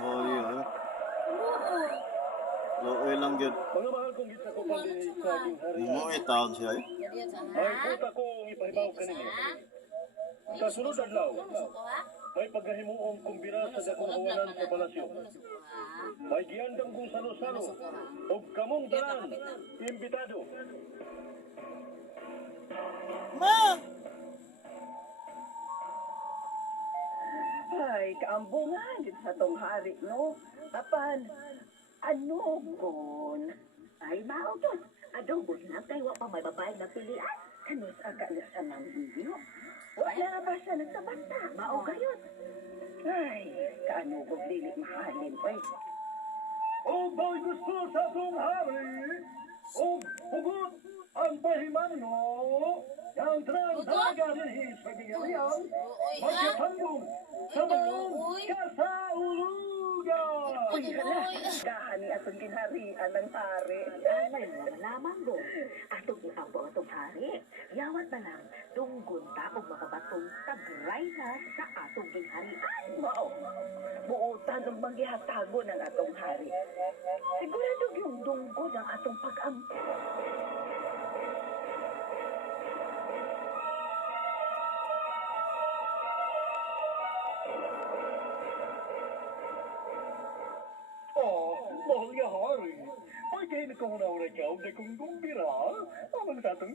Oh, iya. Oo. Looy lang yun. Mga mahal kong gitna ko pa din sa aking hari. Umuwi taon siya eh. Ay, puta ko ang ipahibaw ka ninyo. Sa sunod adlaw, may pagkahimuong kumbira sa dakong kawalan sa palasyo. May giandam kong salo-salo. O kamong tanan, imbitado. Ma! Ay, kaambungan din sa tong hari, no? Apan, ano gon? Ay, mao to. Adobo na kay wa pa may babae na pilian. Kanus aga na sa nang video. Wala ba siya nagsabanta? Mao kayo. Ay, kaano ko dili mahalin, oy. O ba'y gusto sa atong hari? O hugot ang pahimano? Yang transaga rin sa ha? magkatambong sa mga Uy. kasaulugan. Uy, hala, dahan ni atong ginharian ng hari. Anay mo lamang do. Atong iambo atong hari. Yawat na lang, dunggon ta og makabatong tagray na sa atong ginharian. Mao, buutan ng manggihatago ng atong hari. Sigurado yung dunggod ang atong pag-am. Oh, mahal nga hari. Pagkain ko na una ikaw na kong gumbira. Amang tatong